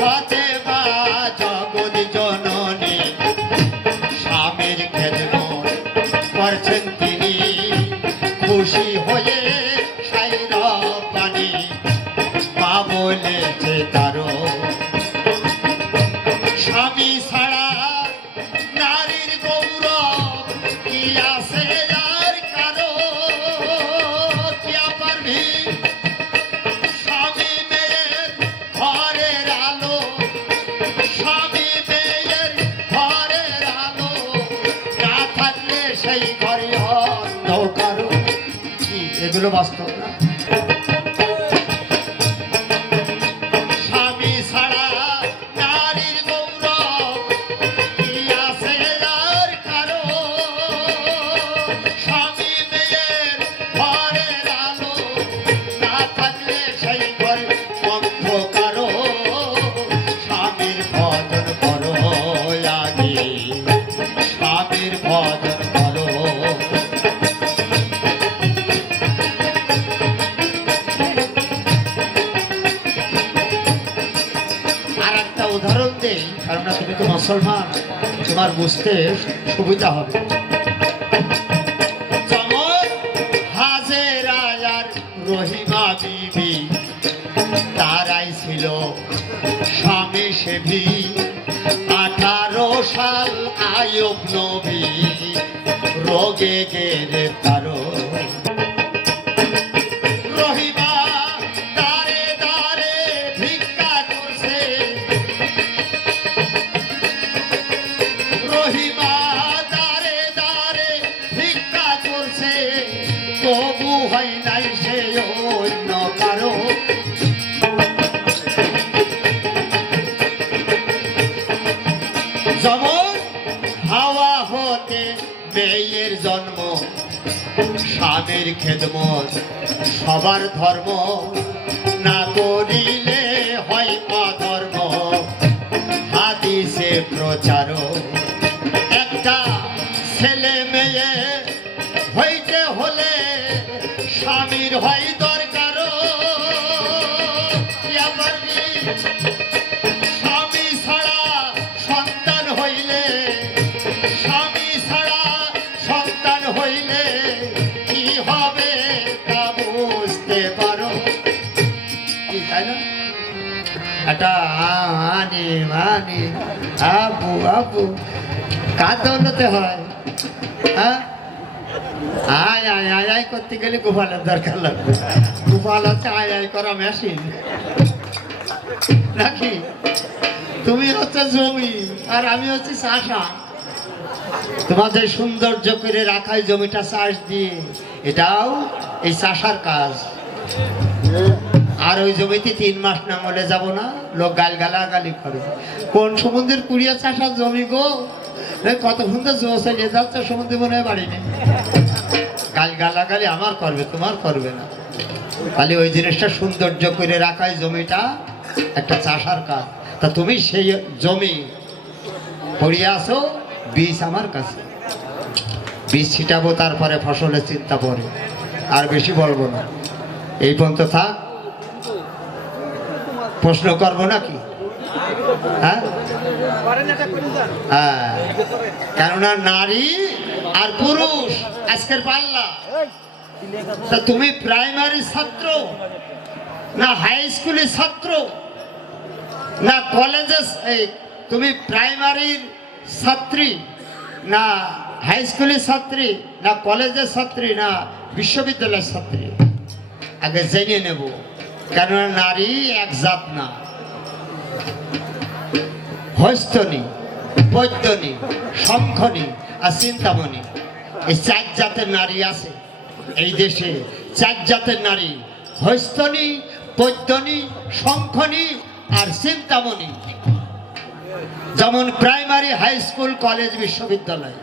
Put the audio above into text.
হতে বা জগৎ জননী স্বামীর খেদমত করছেন তিনি খুশি হয়ে সাইরা পানি মা বলেছে তারও স্বামী ছাড়া নারীর গৌরব কি আছে আর কারো কিয়া পারবি স্বামী মেয়ের ঘরের আলো স্বামী মেয়ের ঘরের আলো না থাকলে সেই ঘরে অন্ধকার কি এগুলো বাস্তব না স্বামী ছাড়া নারীর গৌরব কি আছে আর কারো স্বামী মেয়ের ঘরের আলো না থাকলে সেই ঘর অন্ধকার স্বামীর ভজন করো আগে স্বামীর ভজন করো আর একটা উদাহরণ দেই কারণ তুমি তো মুসলমান তোমার বুঝতে সুবিধা হবে যেমন হাজেরা আর রহিমা বিবি তারাই ছিল স্বামী সেবী 18 সাল আয়ুব নবী রোগে গ্রেফতার রহিমা দাঁড়ে দাঁড়ে ভিক্ষা করছে রহিমা দাঁড়ে দাঁড়ে ভিক্ষা করছে তবু হয় নাই সে অন্য কারো যেমন হাওয়া হতে মেয়ের জন্ম স্বামীর খেদমত সবার ধর্ম না করিলে হয় অধর্ম হাদিসে প্রচার একটা ছেলে মেয়ে হইতে হলে স্বামীর হয় দরকার স্বামী ছাড়া সন্তান হইলে স্বামী ছাড়া সন্তান হইলে কি হবে তা বুঝতে পারো কি তাই না এটা মানে আবু আবু কাঁদতে হয় হ্যাঁ আয় আয় আয় আয় করতে গেলে গোপালের দরকার লাগবে গোপাল হচ্ছে আয় আয় করা মেশিন নাকি তুমি হচ্ছে জমি আর আমি হচ্ছে চাষা তোমাদের সৌন্দর্য করে রাখাই জমিটা চাষ দিয়ে এটাও এই চাষার কাজ আর ওই জমিতে 3 মাস না মরে যাব না লোক গালাগালি করে কোন সমুদ্রের কুড়িয়া চাষার জমি গো কত সুন্দর জোর চলে যাচ্ছে সমুদ্রে মনে হয় বাড়ি নেই গালাগালি আমার করবে তোমার করবে না খালি ওই জিনিসটা সৌন্দর্য করে রাখাই জমিটা একটা চাষার কাজ তা তুমি সেই জমি পড়িয়ে আসো বীজ আমার কাছে বীজ ছিটাবো তারপরে ফসলের চিন্তা পরে আর বেশি বলবো না এই পর্যন্ত থাক প্রশ্ন করবো নাকি হ্যাঁ হ্যাঁ কেননা নারী আর পুরুষ আজকের পাল্লা তা তুমি প্রাইমারি ছাত্র না হাই স্কুলের ছাত্র না কলেজে তুমি প্রাইমারির ছাত্রী না হাই স্কুলের ছাত্রী না কলেজের ছাত্রী না বিশ্ববিদ্যালয়ের ছাত্রী আগে জেনে নেব কেননা নারী এক জাত না হস্তনী বৈদ্যনী শঙ্খনী আর চিন্তামণি এই 4 জাতের নারী আছে এই দেশে 4 জাতের নারী হস্তনী বৈদ্যনী শঙ্খনী আর চিন্তামণি যেমন প্রাইমারি হাই স্কুল কলেজ বিশ্ববিদ্যালয়